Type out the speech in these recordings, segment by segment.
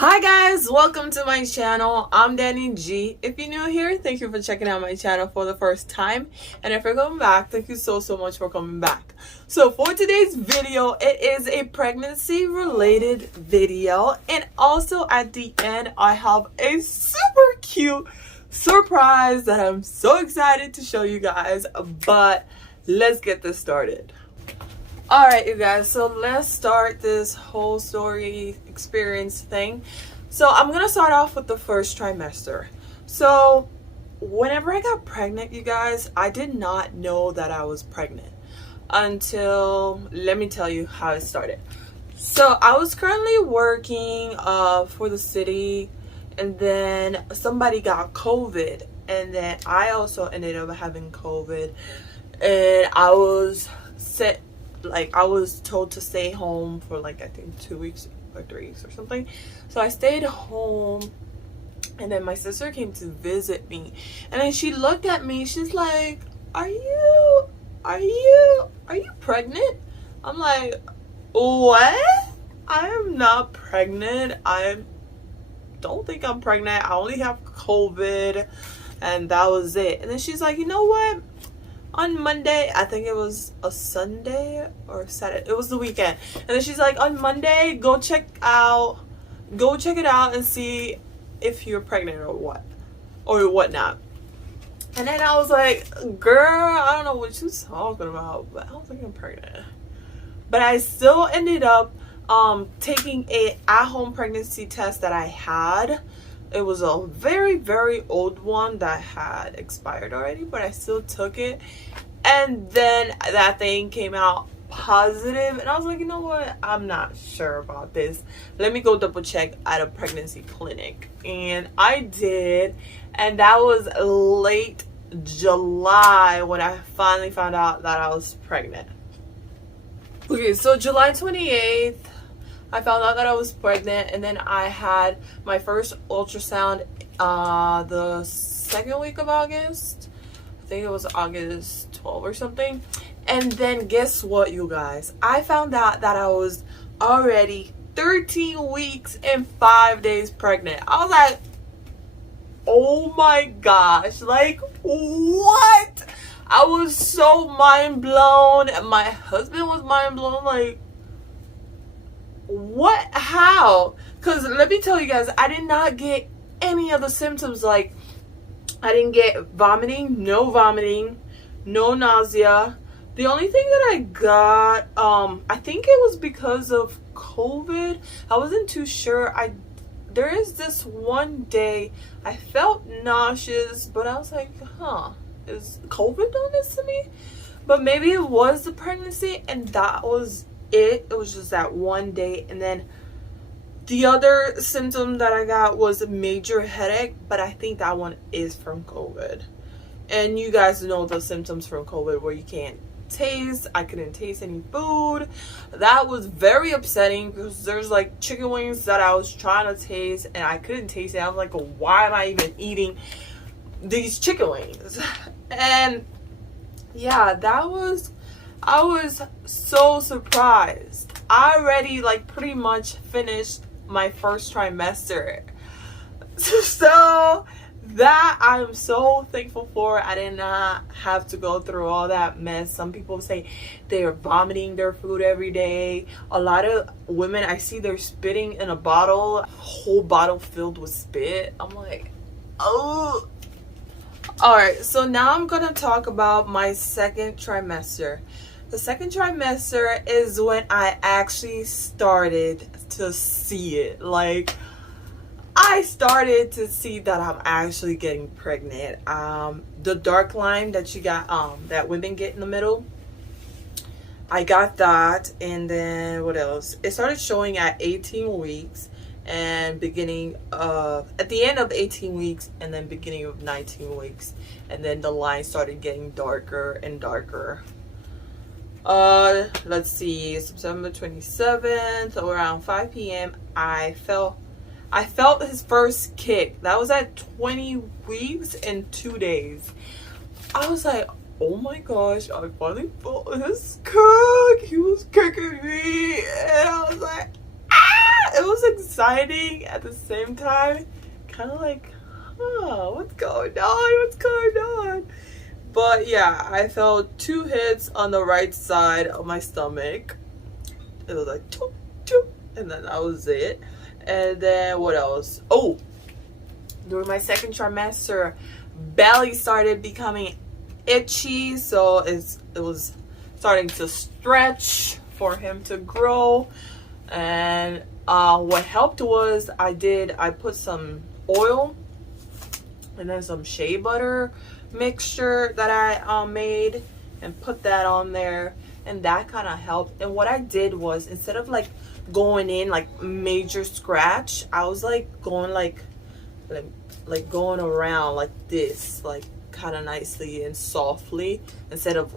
Hi guys, welcome to my channel. I'm Danny G. If you're new here, thank you for checking out my channel for the first time. And if you're coming back, thank you so much for coming back. So for today's video, it is a pregnancy related video. And also at the end, I have a super cute surprise that I'm so excited to show you guys. But let's get this started. Alright, you guys, so let's start this whole story experience thing. So I'm gonna start off with the first trimester. So whenever I got pregnant, you guys, I did not know that I was pregnant until, let me tell you how it started. So I was currently working for the city, and then somebody got COVID, and then I also ended up having COVID, and I was set. Like, I was told to stay home for like, I think 2 weeks or 3 weeks or something. So I stayed home, and then my sister came to visit me, and then she looked at me. She's like, are you pregnant? I'm like, what? I am not pregnant. I don't think I'm pregnant. I only have COVID, and that was it. And then she's like, you know what? On Monday, I think it was a Sunday or Saturday, it was the weekend, and then she's like, on Monday, go check it out and see if you're pregnant or whatnot. And then I was like, girl, I don't know what you're talking about, but I don't think I'm pregnant. But I still ended up taking a at-home pregnancy test that I had. It was a very old one that had expired already, but I still took it. And then that thing came out positive, and I was like, you know what? I'm not sure about this. Let me go double check at a pregnancy clinic. And I did, and that was late July when I finally found out that I was pregnant. Okay, so July 28th, I found out that I was pregnant, and then I had my first ultrasound the second week of August. I think it was August 12 or something. And then guess what, you guys? I found out that I was already 13 weeks and 5 days pregnant. I was like, oh my gosh, like, what? I was so mind blown, and my husband was mind blown, like, what? How? Because let me tell you guys, I did not get any of the symptoms. Like, I didn't get vomiting, no nausea. The only thing that I got, I think it was because of COVID. I wasn't too sure. There is this one day I felt nauseous, but I was like, is COVID doing this to me? But maybe it was the pregnancy, and that was it was just that one day. And then the other symptom that I got was a major headache, but I think that one is from COVID. And you guys know the symptoms from COVID where you can't taste. I couldn't taste any food. That was very upsetting, because there's like chicken wings that I was trying to taste and I couldn't taste it. I was like, why am I even eating these chicken wings? And yeah, I was so surprised. I already like pretty much finished my first trimester. So that I'm so thankful for. I did not have to go through all that mess. Some people say they are vomiting their food every day. A lot of women, I see they're spitting in a bottle, a whole bottle filled with spit. I'm like, oh. Alright, so now I'm gonna talk about my second trimester. The second trimester is when I actually started to see it. Like, I started to see that I'm actually getting pregnant. The dark line that you got, that women get in the middle, I got that. And then what else? It started showing at 18 weeks and at the end of 18 weeks and then beginning of 19 weeks. And then the line started getting darker and darker. Let's see, September 27th, around 5 p.m. I felt his first kick. That was at 20 weeks and 2 days. I was like, oh my gosh, I finally felt his cock. He was kicking me, and I was like, ah! it was exciting at the same time. Kind of like, what's going on? What's going on? But yeah, I felt 2 hits on the right side of my stomach. It was like, choo, choo, and then that was it. And then what else? Oh, during my second trimester, belly started becoming itchy, so it was starting to stretch for him to grow. And what helped was I put some oil and then some shea butter mixture that I made and put that on there, and that kind of helped. And what I did was, instead of like going in like major scratch, I was like going like going around like this, like kind of nicely and softly, instead of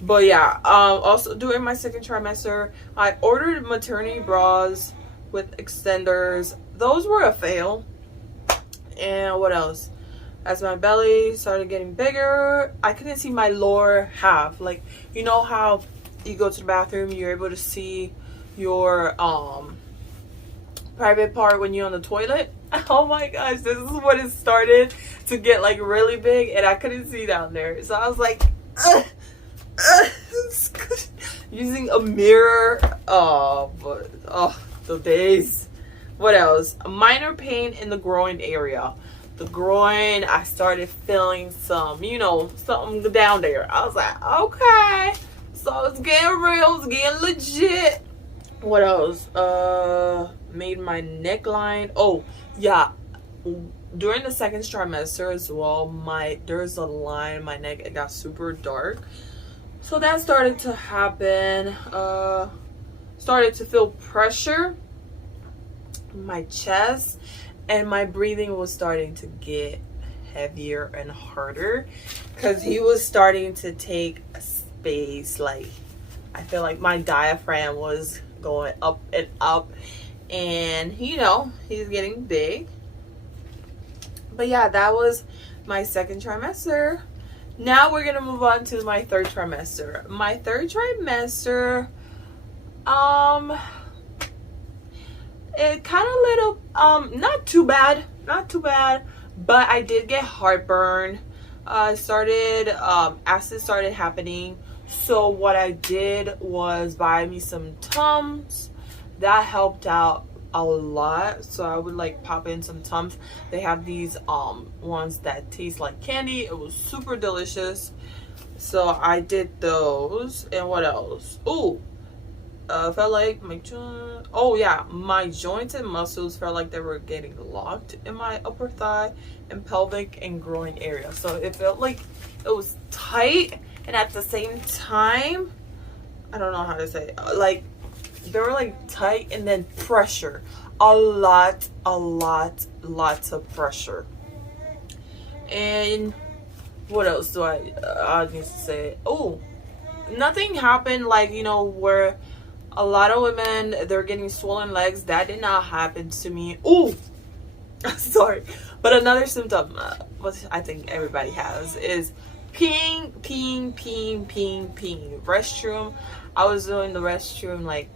but yeah, also during my second trimester, I ordered maternity bras with extenders. Those were a fail. And what else? As my belly started getting bigger, I couldn't see my lower half. Like, you know how you go to the bathroom, you're able to see your private part when you're on the toilet? Oh my gosh, this is when it started to get like really big, and I couldn't see down there. So I was like, using a mirror. The days. What else? A minor pain in the groin area. The groin, I started feeling some, something down there. I was like, okay. So it's getting real, it's getting legit. What else? Made my neckline. Oh, yeah. During the second trimester as well, there's a line in my neck. It got super dark. So that started to happen. Started to feel pressure in my chest, and my breathing was starting to get heavier and harder because he was starting to take space. Like, I feel like my diaphragm was going up and up, and he's getting big. But yeah, that was my second trimester. Now we're gonna move on to my third trimester. My third trimester, it kind of little, not too bad, but I did get heartburn. Acid started happening. So what I did was buy me some Tums. That helped out a lot. So I would like pop in some Tums. They have these ones that taste like candy. It was super delicious. So I did those. And what else? Felt like my joints and muscles felt like they were getting locked in my upper thigh and pelvic and groin area. So it felt like it was tight, and at the same time, I don't know how to say it, like they were like tight, and then pressure, lots of pressure. And what else do I need to say? Nothing happened like where a lot of women, they're getting swollen legs. That did not happen to me. Sorry. But another symptom, what I think everybody has, is peeing. Restroom. I was doing the restroom like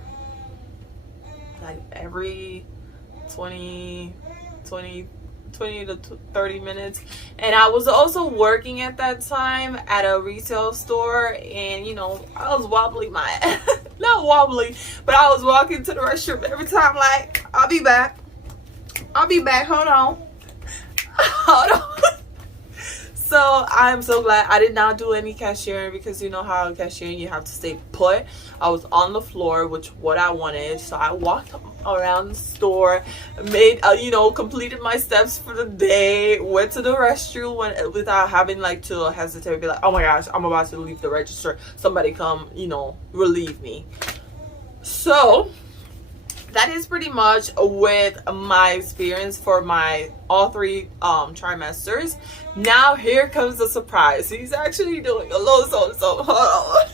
every 20 to 30 minutes. And I was also working at that time at a retail store, and I was wobbling not wobbly, but I was walking to the restroom every time like, I'll be back, hold on. So I'm so glad I did not do any cashiering, because you know how cashiering you have to stay put. I was on the floor, which what I wanted. So I walked around the store, made completed my steps for the day, went to the restroom without having like to hesitate, be like, oh my gosh, I'm about to leave the register, somebody come relieve me. So that is pretty much with my experience for my all 3 trimesters. Now here comes the surprise. He's actually doing a little so hold on.